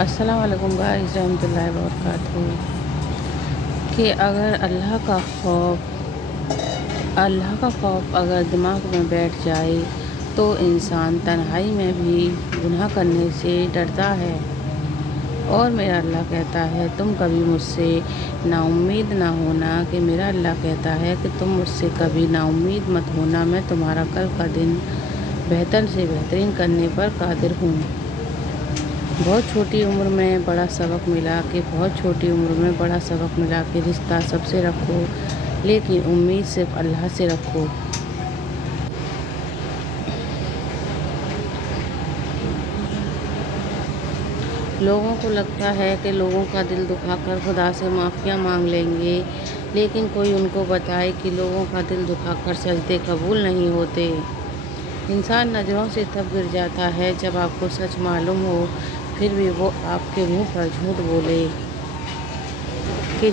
السلام علیکم گائز رحمۃ اللہ وبرکاتہ۔ کہ اگر اللہ کا خوف اگر دماغ میں بیٹھ جائے تو انسان تنہائی میں بھی گناہ کرنے سے ڈرتا ہے۔ اور میرا اللہ کہتا ہے تم کبھی مجھ سے نا امید نہ ہونا، کہ میرا اللہ کہتا ہے کہ تم مجھ سے کبھی نا امید مت ہونا، میں تمہارا کل کا دن بہتر سے بہترین کرنے پر قادر ہوں۔ بہت چھوٹی عمر میں بڑا سبق ملا کہ رشتہ سب سے رکھو لیکن امید صرف اللہ سے رکھو۔ لوگوں کو لگتا ہے کہ لوگوں کا دل دکھا کر خدا سے معافیاں مانگ لیں گے، لیکن کوئی ان کو بتائے کہ لوگوں کا دل دکھا کر سجدے قبول نہیں ہوتے۔ انسان نظروں سے تب گر جاتا ہے جب آپ کو سچ معلوم ہو، پھر بھی وہ آپ کے منہ پر جھوٹ بولے۔ کہ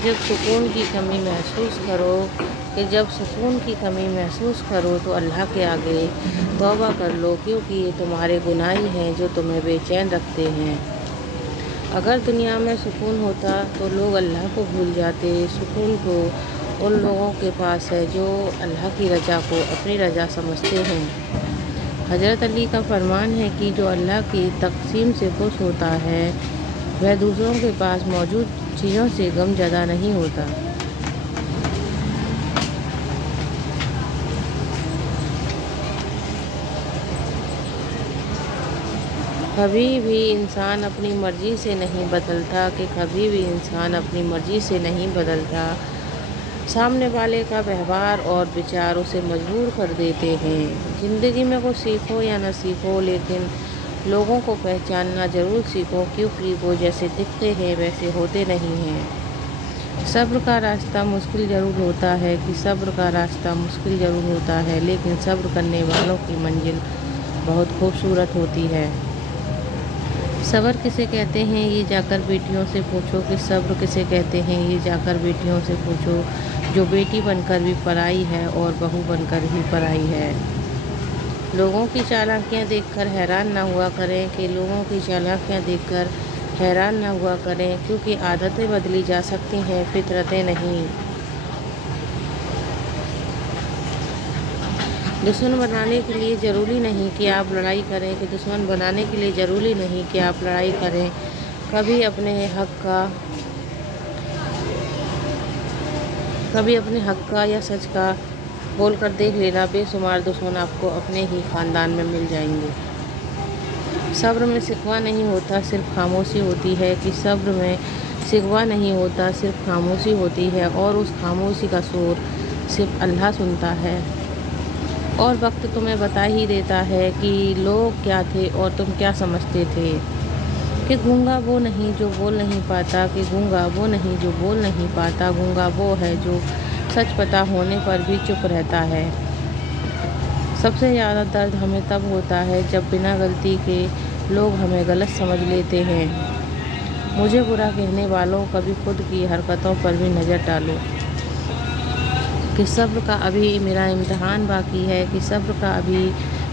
جب سکون کی کمی محسوس کرو تو اللہ کے آگے توبہ کر لو، کیونکہ یہ تمہارے گناہ ہی ہیں جو تمہیں بے چین رکھتے ہیں۔ اگر دنیا میں سکون ہوتا تو لوگ اللہ کو بھول جاتے۔ سکون تو ان لوگوں کے پاس ہے جو اللہ کی رضا کو اپنی رضا سمجھتے ہیں۔ حضرت علی کا فرمان ہے کہ جو اللہ کی تقسیم سے خوش ہوتا ہے وہ دوسروں کے پاس موجود چیزوں سے غم زدہ نہیں ہوتا۔ کبھی بھی انسان اپنی مرضی سے نہیں بدلتا۔ سامنے والے کا ویوہار اور وچار اسے مجبور کر دیتے ہیں۔ زندگی میں کچھ سیکھو یا نہ سیکھو، لیکن لوگوں کو پہچاننا ضرور سیکھو، کیونکہ وہ جیسے دکھتے ہیں ویسے ہوتے نہیں ہیں۔ صبر کا راستہ مشکل ضرور ہوتا ہے، لیکن صبر کرنے والوں کی منزل بہت خوبصورت ہوتی ہے۔ صبر کسے کہتے ہیں یہ جا کر بیٹیوں سے پوچھو، کہ صبر کسے کہتے ہیں یہ جا کر بیٹیوں سے پوچھو، جو بیٹی بن کر بھی پرائی ہے اور بہو بن کر بھی پرائی ہے۔ لوگوں کی چالاکیاں دیکھ کر حیران نہ ہوا کریں، کیونکہ عادتیں بدلی جا سکتی ہیں، فطرتیں نہیں۔ دشمن بنانے کے لیے ضروری نہیں کہ آپ لڑائی کریں۔ کبھی اپنے حق کا یا سچ کا بول کر دیکھ لینا، بے شمار دشمن آپ کو اپنے ہی خاندان میں مل جائیں گے۔ صبر میں شکوہ نہیں ہوتا، صرف خاموشی ہوتی ہے، صرف خاموشی ہوتی ہے، اور اس خاموشی کا شور صرف اللہ سنتا ہے۔ اور وقت تمہیں بتا ہی دیتا ہے کہ لوگ کیا تھے اور تم کیا سمجھتے تھے۔ کہ گونگا وہ نہیں جو بول نہیں پاتا، گونگا وہ ہے جو سچ پتہ ہونے پر بھی چپ رہتا ہے۔ سب سے زیادہ درد ہمیں تب ہوتا ہے جب بنا غلطی کے لوگ ہمیں غلط سمجھ لیتے ہیں۔ مجھے برا کہنے والوں، کبھی خود کی حرکتوں پر بھی نظر ڈالو۔ کہ صبر کا ابھی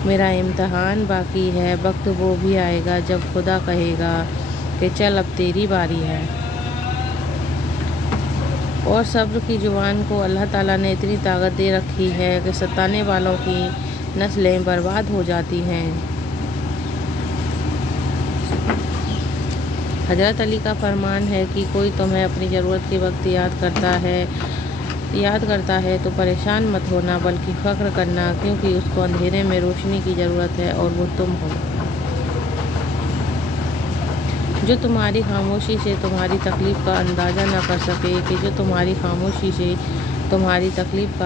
میرا امتحان باقی ہے، وقت وہ بھی آئے گا جب خدا کہے گا کہ چل اب تیری باری ہے۔ اور صبر کی زبان کو اللہ تعالیٰ نے اتنی طاقت دے رکھی ہے کہ ستانے والوں کی نسلیں برباد ہو جاتی ہیں۔ حضرت علی کا فرمان ہے کہ کوئی تمہیں اپنی ضرورت کے وقت یاد کرتا ہے تو پریشان مت ہونا، بلکہ فخر کرنا، کیونکہ اس کو اندھیرے میں روشنی کی ضرورت ہے اور وہ تم ہو۔ جو تمہاری خاموشی سے تمہاری تکلیف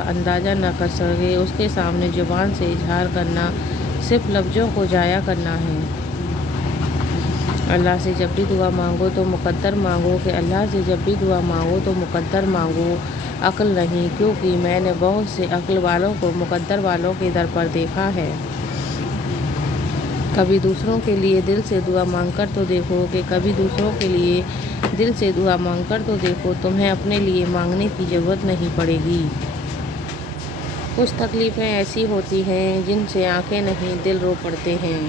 کا اندازہ نہ کر سکے، اس کے سامنے زبان سے اظہار کرنا صرف لفظوں کو ضائع کرنا ہے۔ اللہ سے جب بھی دعا مانگو تو مقدر مانگو، عقل نہیں، کیونکہ میں نے بہت سے عقل والوں کو مقدر والوں کے در پر دیکھا ہے۔ کبھی دوسروں کے لیے دل سے دعا مانگ کر تو دیکھو، تمہیں اپنے لیے مانگنے کی ضرورت نہیں پڑے گی۔ کچھ تکلیفیں ایسی ہوتی ہیں جن سے آنکھیں نہیں دل رو پڑتے ہیں۔